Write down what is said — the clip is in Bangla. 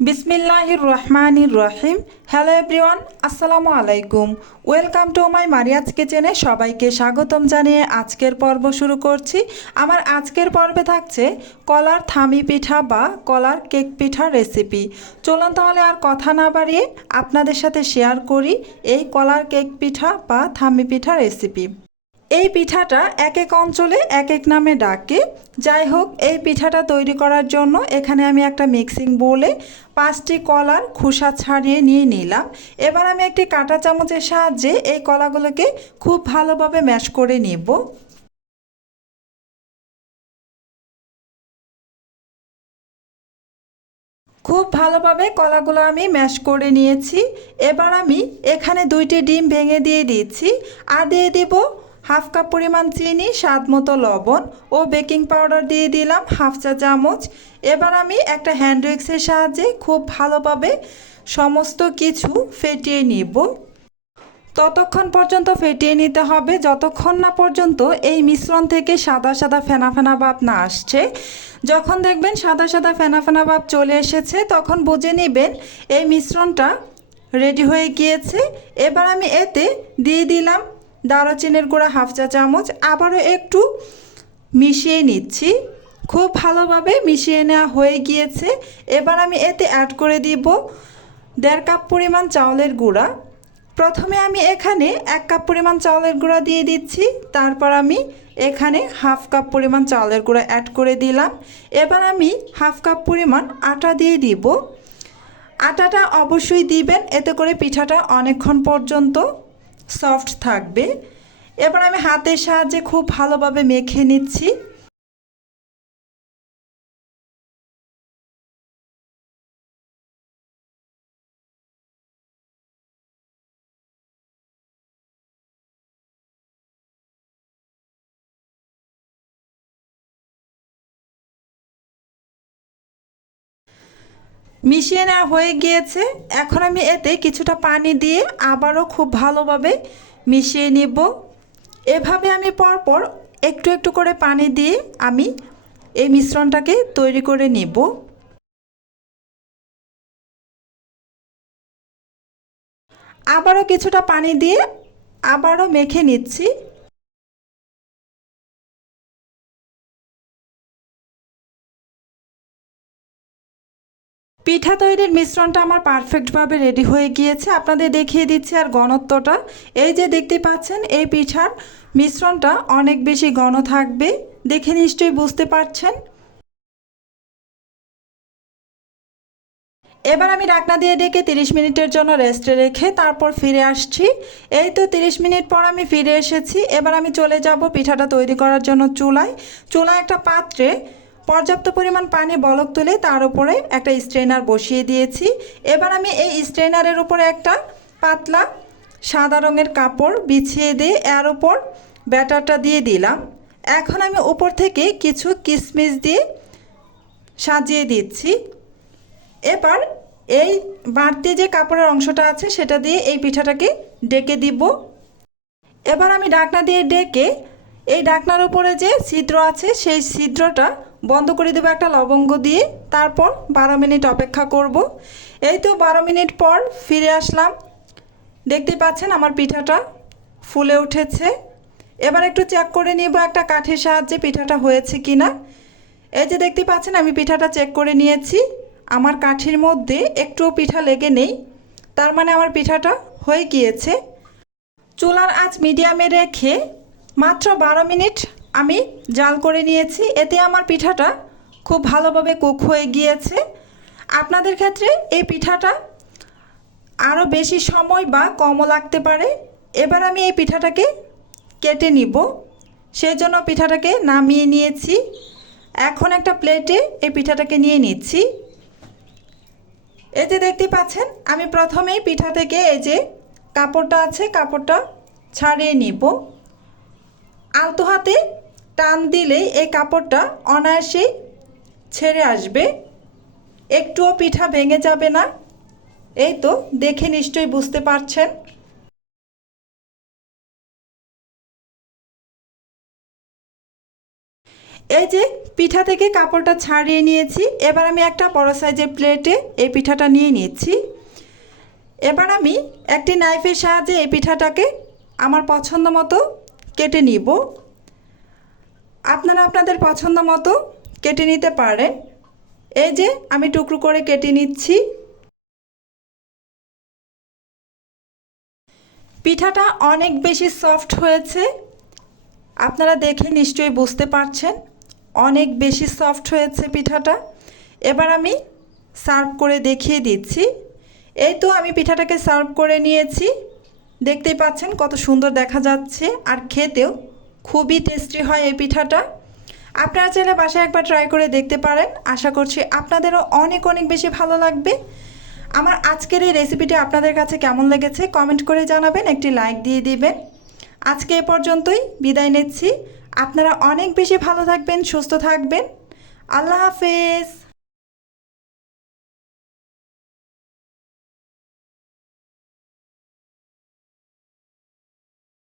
বিসমিল্লাহির রহমানির রহিম। হ্যালো এভরিওয়ান আসসালামু আলাইকুম। ওয়েলকাম টু মাই মারিয়াজ কিচেনে সবাইকে স্বাগতম জানিয়ে আজকের পর্ব শুরু করছি। আমার আজকের পর্বে থাকছে কলার থামি পিঠা বা কলার কেক পিঠা রেসিপি চলুন তাহলে আর কথা না বাড়িয়ে আপনাদের সাথে শেয়ার করি এই কলার কেক পিঠা বা থামি পিঠা রেসিপি এই পিঠাটা এক এক অঞ্চলে এক এক নামে ডাকে। যাই হোক, এই পিঠাটা তৈরি করার জন্য এখানে আমি একটা মিক্সিং বোলে পাঁচটি কলার খোসা ছাড়িয়ে নিয়ে নিলাম। এবার আমি একটি কাঁটা চামচের সাহায্যে এই কলাগুলোকে খুব ভালোভাবে ম্যাশ করে নেব। খুব ভালোভাবে কলাগুলো আমি ম্যাশ করে নিয়েছি। এবার আমি এখানে দুইটি ডিম ভেঙে দিয়ে দিচ্ছি। আর দিয়ে দিব হাফ কাপ পরিমাণ চিনি, স্বাদ মতো লবণ ও বেকিং পাউডার দিয়ে দিলাম হাফ চা চামচ। এবার আমি একটা হ্যান্ড উইক্সের সাহায্যে খুব ভালোভাবে সমস্ত কিছু ফেটিয়ে নিব। ততক্ষণ পর্যন্ত ফেটিয়ে নিতে হবে। যতক্ষণ না পর্যন্ত এই মিশ্রণ থেকে সাদা সাদা ফেনা ফেনা ভাব না আসছে। যখন দেখবেন সাদা সাদা ফেনা ফেনা ভাব চলে এসেছে, তখন বুঝে নেবেন এই মিশ্রণটা রেডি হয়ে গিয়েছে। এবার আমি এতে দিয়ে দিলাম দারুচিনির গুঁড়া হাফ চা চামচ। আবারও একটু মিশিয়ে নিচ্ছি। খুব ভালোভাবে মিশিয়ে নেওয়া হয়ে গিয়েছে। এবার আমি এতে অ্যাড করে দিব দেড় কাপ পরিমাণ চাউলের গুঁড়া। প্রথমে আমি এখানে এক কাপ পরিমাণ চাউলের গুঁড়া দিয়ে দিচ্ছি। তারপর আমি এখানে হাফ কাপ পরিমাণ চাউলের গুঁড়া অ্যাড করে দিলাম। এবার আমি হাফ কাপ পরিমাণ আটা দিয়ে দিব। আটাটা অবশ্যই দিবেন। এতে করে পিঠাটা অনেকক্ষণ পর্যন্ত সফট থাকবে। এবার আমি হাতের সাহায্যে খুব ভালোভাবে মেখে নিচ্ছি। মিশিয়ে নেওয়া হয়ে গিয়েছে। এখন আমি এতে কিছুটা পানি দিয়ে আবারও খুব ভালোভাবে মিশিয়ে নিব। এভাবে আমি পরপর একটু একটু করে পানি দিয়ে আমি এই মিশ্রণটাকে তৈরি করে নিব। আবারও কিছুটা পানি দিয়ে আবারও মেখে নিচ্ছি। পিঠা তৈরির মিশ্রণটা আমার পারফেক্টভাবে রেডি হয়ে গিয়েছে। আপনাদের দেখিয়ে দিচ্ছি আর ঘনত্বটা। এই যে দেখতে পাচ্ছেন, এই পিঠার মিশ্রণটা অনেক বেশি ঘন থাকবে। দেখে নিশ্চয়ই বুঝতে পারছেন। এবার আমি ডাকনা দিয়ে ডেকে 30 মিনিটের জন্য রেস্টে রেখে তারপর ফিরে আসছি। এই তো 30 মিনিট পর আমি ফিরে এসেছি। এবার আমি চলে যাব পিঠাটা তৈরি করার জন্য চুলায়। চুলায় একটা পাত্রে পর্যাপ্ত পরিমাণ পানি বলক তুলে তার উপরে একটা স্ট্রেনার বসিয়ে দিয়েছি। এবার আমি এই স্ট্রেনারের উপরে একটা পাতলা সাদা রঙের কাপড় বিছিয়ে দিয়ে এর উপর ব্যাটারটা দিয়ে দিলাম। এখন আমি উপর থেকে কিছু কিশমিশ দিয়ে সাজিয়ে দিচ্ছি। এবার এই বাড়তি যে কাপড়ের অংশটা আছে সেটা দিয়ে এই পিঠাটাকে ডেকে দিব। এবার আমি ডাকনা দিয়ে ডেকে এই ডাকনার উপরে যে ছিদ্র আছে সেই ছিদ্রটা বন্ধ করে দেবো একটা লবঙ্গ দিয়ে। তারপর বারো মিনিট অপেক্ষা করব। এই তো বারো মিনিট পর ফিরে আসলাম। দেখতে পাচ্ছেন আমার পিঠাটা ফুলে উঠেছে। এবার একটু চেক করে নিব একটা কাঠের সাহায্যে পিঠাটা হয়েছে কি না এই যে দেখতে পাচ্ছেন, আমি পিঠাটা চেক করে নিয়েছি। আমার কাঠির মধ্যে একটুও পিঠা লেগে নেই। তার মানে আমার পিঠাটা হয়ে গিয়েছে। চুলার আঁচ মিডিয়ামে রেখে মাত্র বারো মিনিট আমি জাল করে নিয়েছি, এতে আমার পিঠাটা খুব ভালোভাবে কুক হয়ে গিয়েছে। আপনাদের ক্ষেত্রে এই পিঠাটা আরও বেশি সময় বা কমও লাগতে পারে। এবার আমি এই পিঠাটাকে কেটে নিব। সেই জন্য পিঠাটাকে নামিয়ে নিয়েছি। এখন একটা প্লেটে এই পিঠাটাকে নিয়ে নিচ্ছি। এতে দেখতে পাচ্ছেন, আমি প্রথমেই পিঠা থেকে এই যে কাপড়টা আছে, কাপড়টা ছাড়িয়ে নিব। আলতো হাতে টান দিলেই এই কাপড়টা অনায়াসেই ছেড়ে আসবে। একটুও পিঠা ভেঙে যাবে না। এই তো দেখে নিশ্চয়ই বুঝতে পারছেন। এই যে পিঠা থেকে কাপড়টা ছাড়িয়ে নিয়েছি, এবার আমি একটা বড় সাইজের প্লেটে এই পিঠাটা নিয়ে নিয়েছি এবার আমি একটি নাইফের সাহায্যে এই পিঠাটাকে আমার পছন্দ মতো কেটে নিব। আপনারা আপনাদের পছন্দ মতো কেটে নিতে পারেন। এই যে, আমি টুকরো করে কেটে নিচ্ছি। পিঠাটা অনেক বেশি সফট হয়েছে। আপনারা দেখে নিশ্চয়ই বুঝতে পারছেন, অনেক বেশি সফট হয়েছে পিঠাটা। এবার আমি সার্ভ করে দেখিয়ে দিচ্ছি। এই তো, আমি পিঠাটাকে সার্ভ করে নিয়েছি। দেখতেই পাচ্ছেন কত সুন্দর দেখা যাচ্ছে, আর খেতেও খুবই টেস্টি হয় এই পিঠাটা। আপনারা চাইলে বাসায় একবার ট্রাই করে দেখতে পারেন। আশা করছি আপনাদেরও অনেক অনেক বেশি ভালো লাগবে। আমার আজকের এই রেসিপিটি আপনাদের কাছে কেমন লেগেছে কমেন্ট করে জানাবেন, একটি লাইক দিয়ে দিবেন। আজকে এ পর্যন্তই, বিদায় নিচ্ছি। আপনারা অনেক বেশি ভালো থাকবেন, সুস্থ থাকবেন। আল্লাহ হাফেজ।